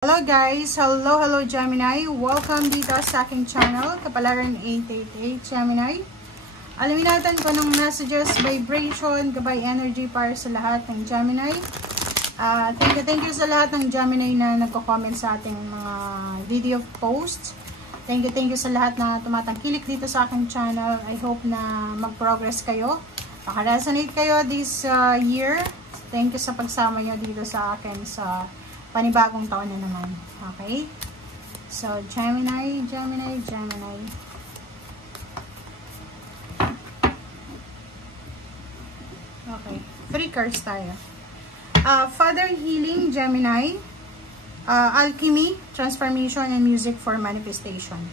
Hello guys! Hello Gemini! Welcome dito sa aking channel, Kapalaran 888 Gemini. Alamin natin kung anong messages, vibration, gabay energy para sa lahat ng Gemini. Thank you sa lahat ng Gemini na nagko-comment sa ating mga video posts. Thank you sa lahat na tumatangkilik dito sa aking channel. I hope na mag-progress kayo. Maka-resonate kayo this year. Thank you sa pagsama nyo dito sa akin sa panibagong taon na naman. Okay? So, Gemini. Okay. 3 cards tayo. Father Healing, Gemini. Alchemy, Transformation, and Music for Manifestation.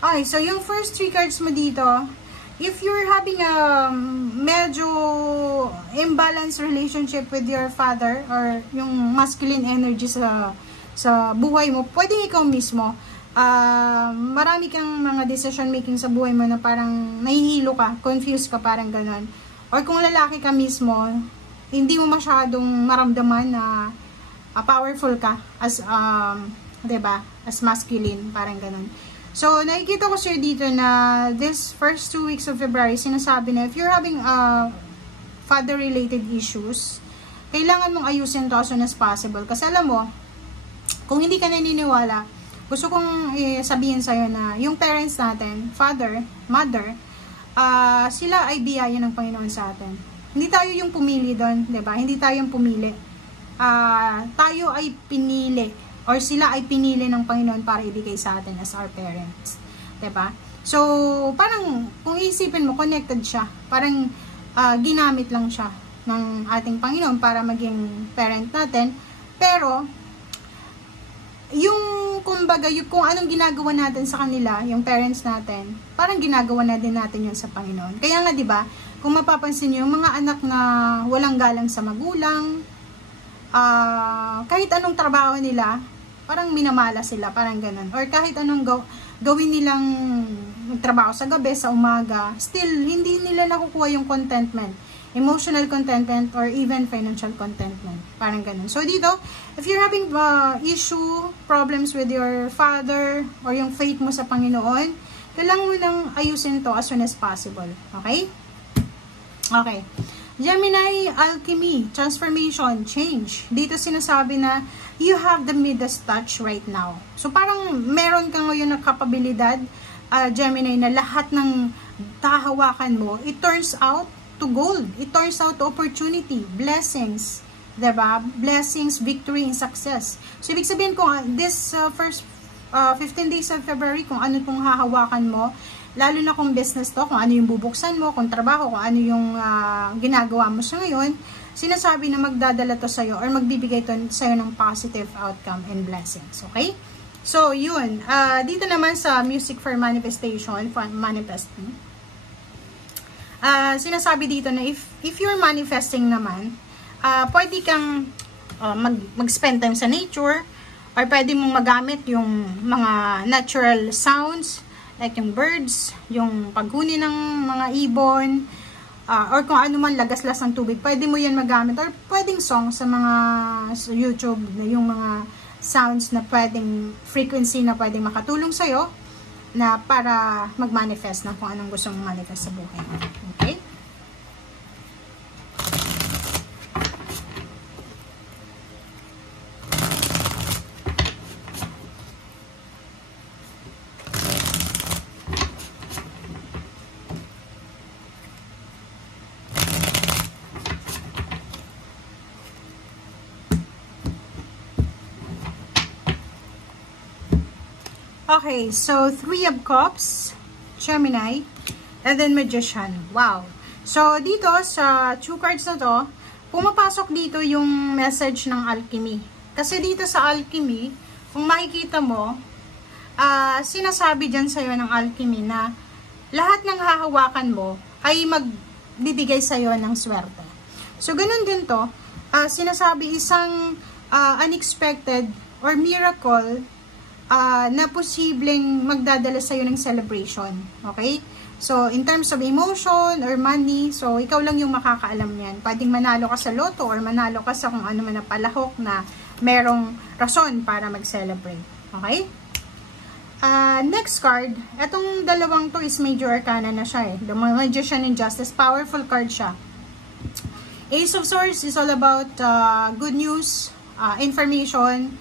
Okay, so yung first 3 cards mo dito, if you're having a medyo imbalanced relationship with your father or yung masculine energy sa buhay mo, pwedeng ikaw mismo, marami kang mga decision making sa buhay mo na parang nahihilo ka, confused ka, parang ganon. Or kung lalaki ka mismo, hindi mo masyadong maramdaman na powerful ka as, diba, as masculine, parang ganon. So, nakikita ko sir dito na this first 2 weeks of February, sinasabi na if you're having father-related issues, kailangan mong ayusin to as soon as possible. Kasi alam mo, kung hindi ka naniniwala, gusto kong sabihin sa'yo na yung parents natin, father, mother, sila ay biyaya ng Panginoon sa atin. Hindi tayo yung pumili doon, diba? Hindi tayo yung pumili. Tayo ay pinili. Or sila ay pinili ng Panginoon para ibigay sa atin as our parents. Diba? So, parang, kung isipin mo, connected siya. Parang, ginamit lang siya ng ating Panginoon para maging parent natin. Pero, yung, kumbaga, yung, kung anong ginagawa natin sa kanila, yung parents natin, parang ginagawa na din natin yun sa Panginoon. Kaya nga, diba, kung mapapansin nyo, yung mga anak na walang galang sa magulang, kahit anong trabaho nila, parang minamala sila, parang ganun. Or kahit anong gawin nilang trabaho sa gabi, sa umaga, still, hindi nila nakukuha yung contentment. Emotional contentment or even financial contentment. Parang ganun. So, dito, if you're having issue, problems with your father, or yung faith mo sa Panginoon, kailangan mo nang ayusin to as soon as possible. Okay? Okay. Gemini, Alchemy, Transformation, Change. Dito sinasabi na you have the Midas touch right now. So parang meron ka ngayon na kapabilidad, Gemini, na lahat ng tahawakan mo, it turns out to gold. It turns out to opportunity, blessings, diba? Blessings, victory, and success. So ibig sabihin kung this first 15 days of February, kung ano pong hahawakan mo, lalo na kung business to, kung ano yung bubuksan mo, kung trabaho, kung ano yung ginagawa mo sa ngayon, sinasabi na magdadala to sa'yo or magbibigay to sa'yo ng positive outcome and blessings. Okay? So, yun. Dito naman sa Music for Manifestation, manifesting, sinasabi dito na if you're manifesting naman, pwede kang mag-spend time sa nature or pwede mong magamit yung mga natural sounds like yung birds, yung paghuni ng mga ibon, or kung ano man lagaslas ng tubig, pwede mo yan magamit. Or pwedeng song sa mga sa YouTube, na yung mga sounds na pwedeng frequency na pwedeng makatulong sa'yo na para mag-manifest ng kung anong gusto mong manifest sa buhay. Okay? Okay, so 3 of Cups, Gemini, and then Magician. Wow. So, dito sa 2 cards na to, pumapasok dito yung message ng Alchemy. Kasi dito sa Alchemy, kung makikita mo, sinasabi dyan sa'yo ng Alchemy na lahat ng hahawakan mo ay magbibigay sa'yo ng swerte. So, ganun din to. Sinasabi isang unexpected or miracle na posibleng magdadala sa'yo ng celebration. Okay? So, in terms of emotion or money, so, ikaw lang yung makakaalam yan. Pwedeng manalo ka sa loto or manalo ka sa kung ano man na palahok na merong rason para mag-celebrate. Okay? Next card, etong dalawang to is Major Arcana na siya eh. The Magician and Justice, powerful card siya. Ace of Swords is all about good news, information,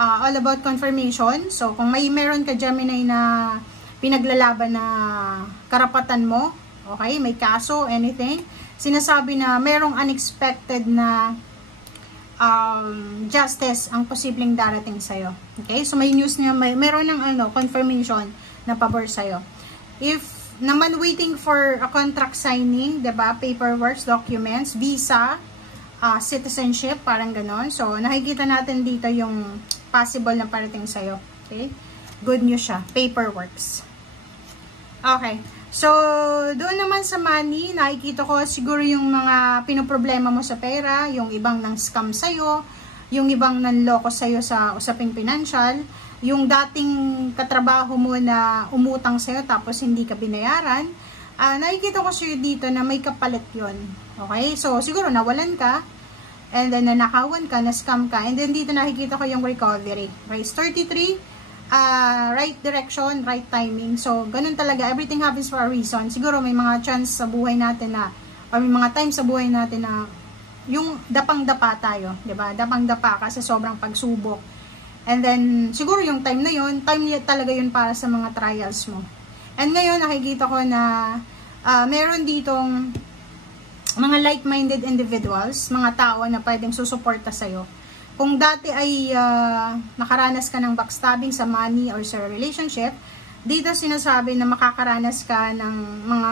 all about confirmation. So, kung meron ka Gemini na pinaglalaban na karapatan mo, okay, may kaso, anything, sinasabi na merong unexpected na justice ang posibleng darating sa'yo. Okay? So, may news niya, meron ng confirmation na pabor sa'yo. If naman waiting for a contract signing, diba? Paperwork, documents, visa, citizenship, parang ganon. So, nakikita natin dito yung possible na parating sa'yo. Okay? Good news siya. Paperworks. Okay. So, doon naman sa money, nakikita ko siguro yung mga pinoproblema mo sa pera, yung ibang nang scam sa'yo, yung ibang nanloko sa'yo sa usaping financial, yung dating katrabaho mo na umutang sa'yo tapos hindi ka binayaran, nakikita ko sa'yo dito na may kapalit yon. Okay? So, siguro nawalan ka, and then nanakawan ka, na-scam ka, and then dito nakikita ko yung recovery. Race 33, right direction, right timing. So, ganun talaga. Everything happens for a reason. Siguro may mga chance sa buhay natin na, or may mga times sa buhay natin na, yung dapang-dapa tayo, diba? Dapang-dapa ka sa sobrang pagsubok. And then, siguro yung time na yun, time talaga yun para sa mga trials mo. And ngayon, nakikita ko na, meron ditong mga like-minded individuals, mga tao na pwedeng susuporta sa'yo. Kung dati ay nakaranas ka ng backstabbing sa money or sa relationship, dito sinasabi na makakaranas ka ng mga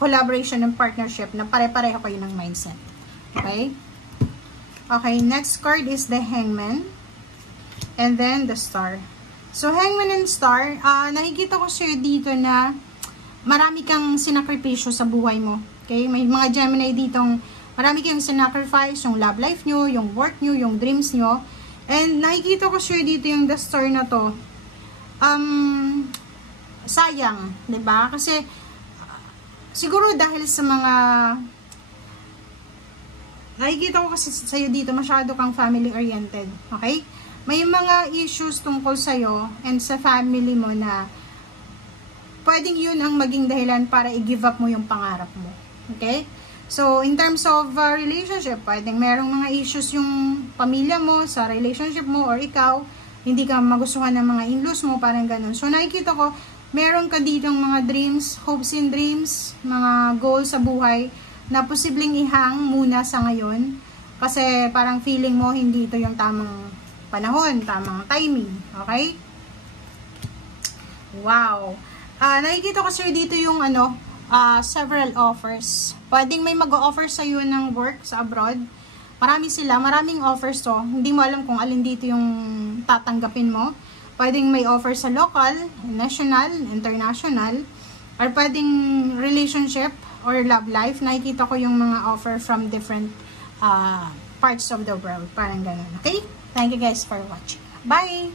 collaboration and partnership na pare-pareho kayo ng mindset. Okay? Okay, next card is the Hangman. And then the Star. So, Hangman and Star, nakikita ko sa'yo dito na marami kang sinakripisyo sa buhay mo. Okay? May mga Gemini ditong marami kayong sinacrifice, yung love life nyo, yung work nyo, yung dreams nyo. And nakikita ko sure dito yung the Star na to. Sayang, diba? Kasi, siguro dahil sa mga, nakikita ko kasi sa'yo dito, masyado kang family-oriented. Okay? May mga issues tungkol sa'yo and sa family mo na pwedeng yun ang maging dahilan para i-give up mo yung pangarap mo. Okay? So, in terms of relationship, pwedeng merong mga issues yung pamilya mo, sa relationship mo, or ikaw, hindi ka magustuhan ng mga in-laws mo, parang ganun. So, nakikita ko, meron ka ditong mga dreams, hopes and dreams, mga goals sa buhay, na posibleng ihang muna sa ngayon. Kasi parang feeling mo, hindi ito yung tamang panahon, tamang timing. Okay? Wow! Nakikita ko sir dito yung several offers. Pwedeng may mag-o-offer sa'yo ng work sa abroad. Marami sila, maraming offers to. Hindi mo alam kung alin dito yung tatanggapin mo. Pwedeng may offer sa local, national, international, or pwedeng relationship or love life. Nakikita ko yung mga offer from different parts of the world. Parang ganun. Okay? Thank you guys for watching. Bye!